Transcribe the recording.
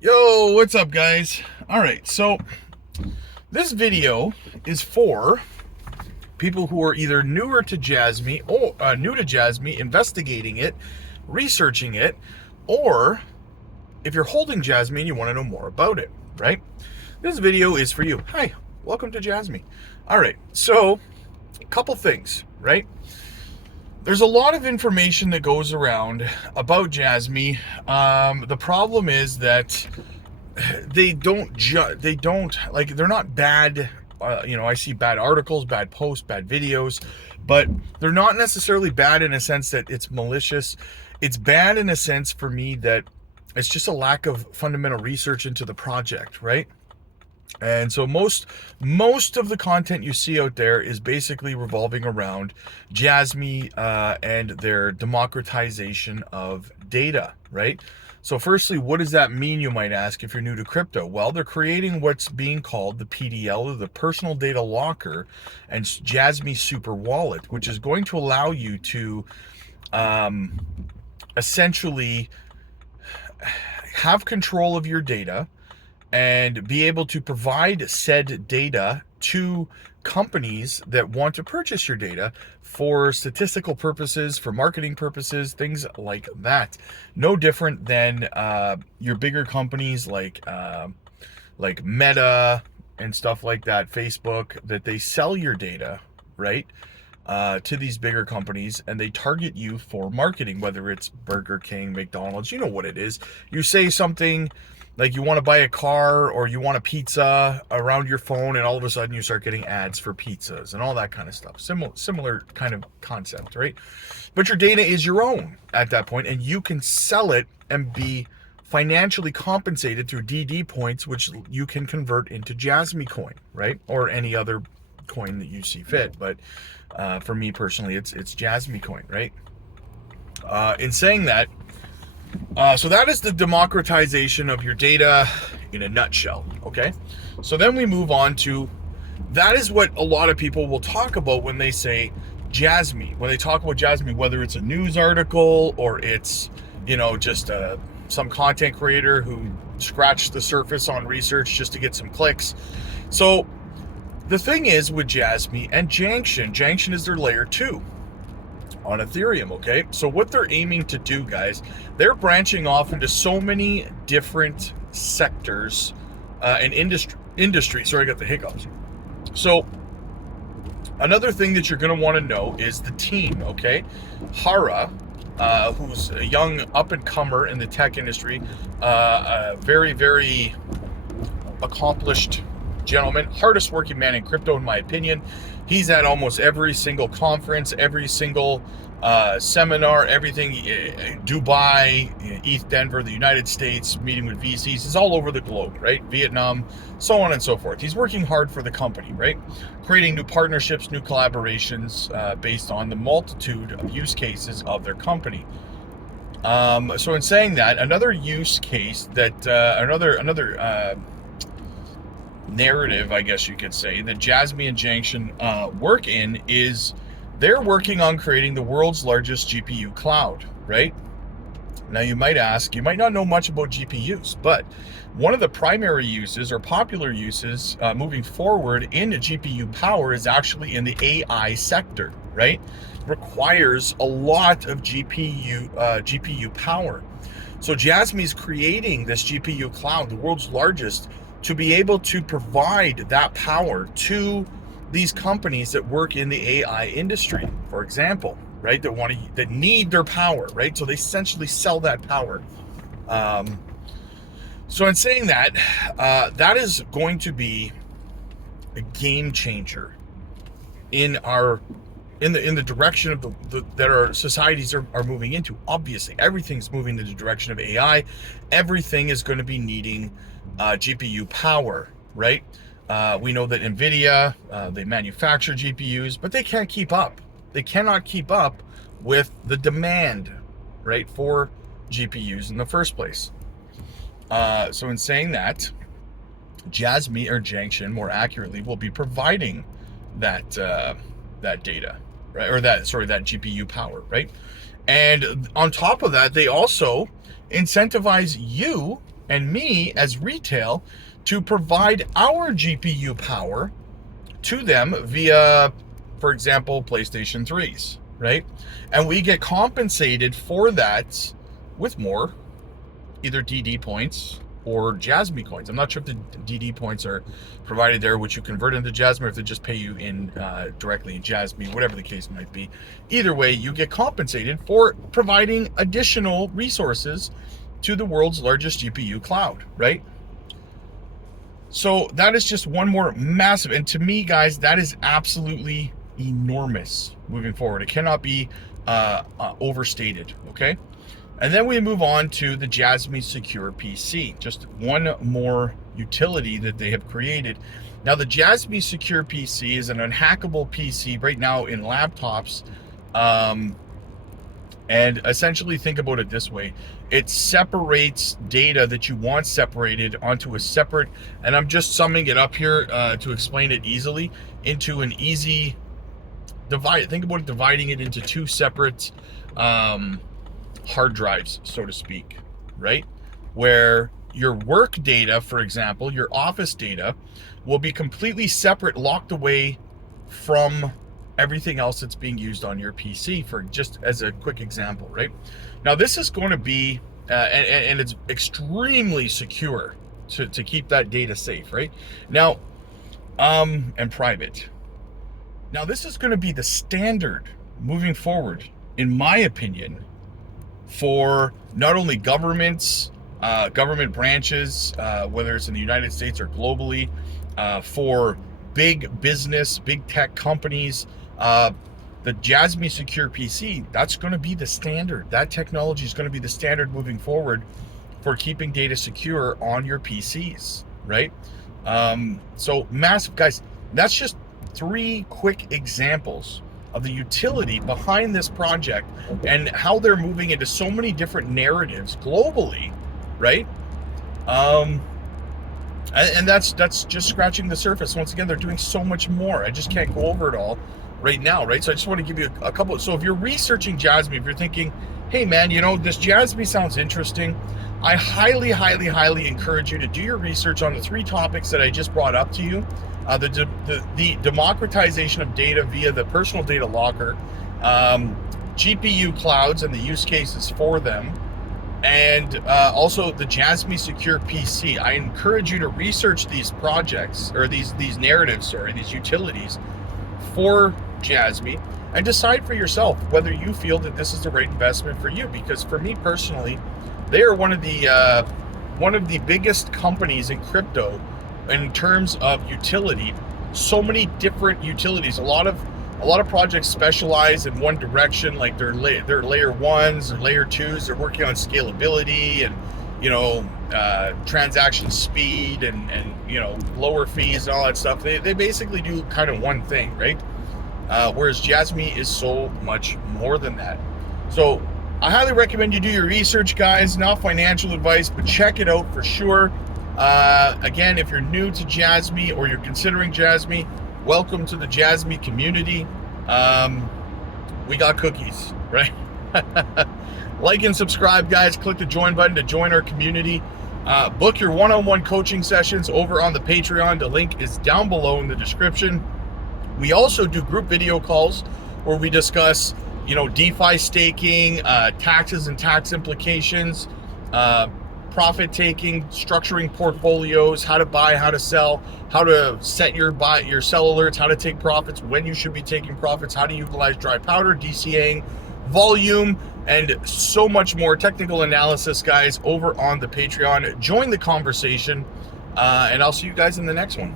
Yo, what's up, guys? All right, so this video is for people who are either newer to Jasmy or new to Jasmy, investigating it, researching it, or if you're holding Jasmy and you want to know more about it, right? This video is for you. Hi, welcome to Jasmy. All right, so a couple things, right? There's a lot of information that goes around about Jasmy. The problem is that they're not bad. I see bad articles, bad posts, bad videos, but they're not necessarily bad in a sense that it's malicious. It's bad in a sense for me that it's just a lack of fundamental research into the project, right? And so most of the content you see out there is basically revolving around Jasmy and their democratization of data, right? So firstly, what does that mean, you might ask, if you're new to crypto? Well, they're creating what's being called the PDL, or the Personal Data Locker, and Jasmy Super Wallet, which is going to allow you to essentially have control of your data and be able to provide said data to companies that want to purchase your data for statistical purposes, for marketing purposes, things like that. No different than your bigger companies like Meta and stuff like that, Facebook, that they sell your data, right? To these bigger companies, and they target you for marketing, whether it's Burger King, McDonald's, you know what it is. You say something like you want to buy a car or you want a pizza around your phone, and all of a sudden you start getting ads for pizzas and all that kind of stuff. Similar kind of concept, right? But your data is your own at that point, and you can sell it and be financially compensated through DD points, which you can convert into Jasmy coin, right? Or any other coin that you see fit. But for me personally, it's Jasmy coin, right? In saying that, so that is the democratization of your data in a nutshell, okay? So then we move on to, that is what a lot of people will talk about when they say Jasmy. When they talk about Jasmy, whether it's a news article or it's, just some content creator who scratched the surface on research just to get some clicks. So the thing is with Jasmy and Janction is their layer 2 on Ethereum, okay? So what they're aiming to do, guys, they're branching off into so many different sectors and industry. Sorry, I got the hiccups. So another thing that you're going to want to know is the team, okay? Hara, who's a young up-and-comer in the tech industry, a very, very accomplished gentleman, hardest working man in crypto, in my opinion. He's at almost every single conference, every single seminar, everything. Dubai, ETH Denver, the United States, meeting with VCs. He's all over the globe, right? Vietnam, so on and so forth. He's working hard for the company, right? Creating new partnerships, new collaborations based on the multitude of use cases of their company. So in saying that, another use case that another narrative, I guess you could say, that Jasmy and Janction work in is they're working on creating the world's largest GPU cloud, right? Now you might ask, you might not know much about GPUs, but one of the primary uses or popular uses moving forward in GPU power is actually in the AI sector, right? Requires a lot of GPU power. So Jasmy's creating this GPU cloud, the world's largest, to be able to provide that power to these companies that work in the AI industry, for example, right? That need their power, right? So they essentially sell that power. So in saying that, that is going to be a game changer in the direction of that our societies are moving into. Obviously, everything's moving in the direction of AI. Everything is going to be needing GPU power, right? We know that NVIDIA, they manufacture GPUs, but they can't keep up. They cannot keep up with the demand, right, for GPUs in the first place. So in saying that, Jasmy, or Janction more accurately, will be providing that data, right? Or that GPU power, right? And on top of that, they also incentivize you and me as retail to provide our GPU power to them via, for example, PlayStation 3s, right? And we get compensated for that with more either DD points or Jasmy coins. I'm not sure if the DD points are provided there, which you convert into Jasmy, or if they just pay you in directly in Jasmy, whatever the case might be. Either way, you get compensated for providing additional resources to the world's largest GPU cloud, right? So that is just one more massive, and to me, guys, that is absolutely enormous moving forward. It cannot be overstated, okay? And then we move on to the Jasmy Secure PC, just one more utility that they have created. Now, the Jasmy Secure PC is an unhackable PC right now in laptops. And essentially think about it this way. It separates data that you want separated onto a separate, and I'm just summing it up here to explain it easily, into an easy divide. Think about it, dividing it into two separate hard drives, so to speak, right? Where your work data, for example, your office data, will be completely separate, locked away from everything else that's being used on your PC, for just as a quick example, right? Now, this is going to be, and it's extremely secure to keep that data safe, right? Now, and private. Now, this is going to be the standard moving forward, in my opinion, for not only governments, government branches, whether it's in the United States or globally, for big business, big tech companies. The Jasmy Secure PC, that's going to be the standard. That technology is going to be the standard moving forward for keeping data secure on your PCs, right? So massive, guys. That's just 3 quick examples of the utility behind this project and how they're moving into so many different narratives globally, right? And that's just scratching the surface. Once again, they're doing so much more. I just can't go over it all right now, right? So I just want to give you a couple. So if you're researching Jasmy, if you're thinking, hey man, you know, this Jasmy sounds interesting, I highly, highly, highly encourage you to do your research on the 3 topics that I just brought up to you. The democratization of data via the personal data locker, GPU clouds and the use cases for them, and also the Jasmy Secure PC. I encourage you to research these projects, or these narratives, sorry, these utilities for Jasmy, and decide for yourself whether you feel that this is the right investment for you. Because for me personally, they are one of the biggest companies in crypto in terms of utility. So many different utilities. A lot of projects specialize in one direction, like they're layer 1s or layer 2s. They're working on scalability and, you know, transaction speed and you know, lower fees and all that stuff. They basically do kind of one thing, right? Whereas Jasmy is so much more than that. So I highly recommend you do your research, guys. Not financial advice, but check it out for sure. Again, if you're new to Jasmy or you're considering Jasmy, welcome to the Jasmy community. We got cookies, right? Like and subscribe, guys. Click the join button to join our community. Book your one-on-one coaching sessions over on the Patreon. The link is down below in the description. We also do group video calls where we discuss, you know, DeFi staking, taxes and tax implications, profit taking, structuring portfolios, how to buy, how to sell, how to set your sell alerts, how to take profits, when you should be taking profits, how to utilize dry powder, DCAing, volume, and so much more technical analysis, guys, over on the Patreon. Join the conversation, and I'll see you guys in the next one.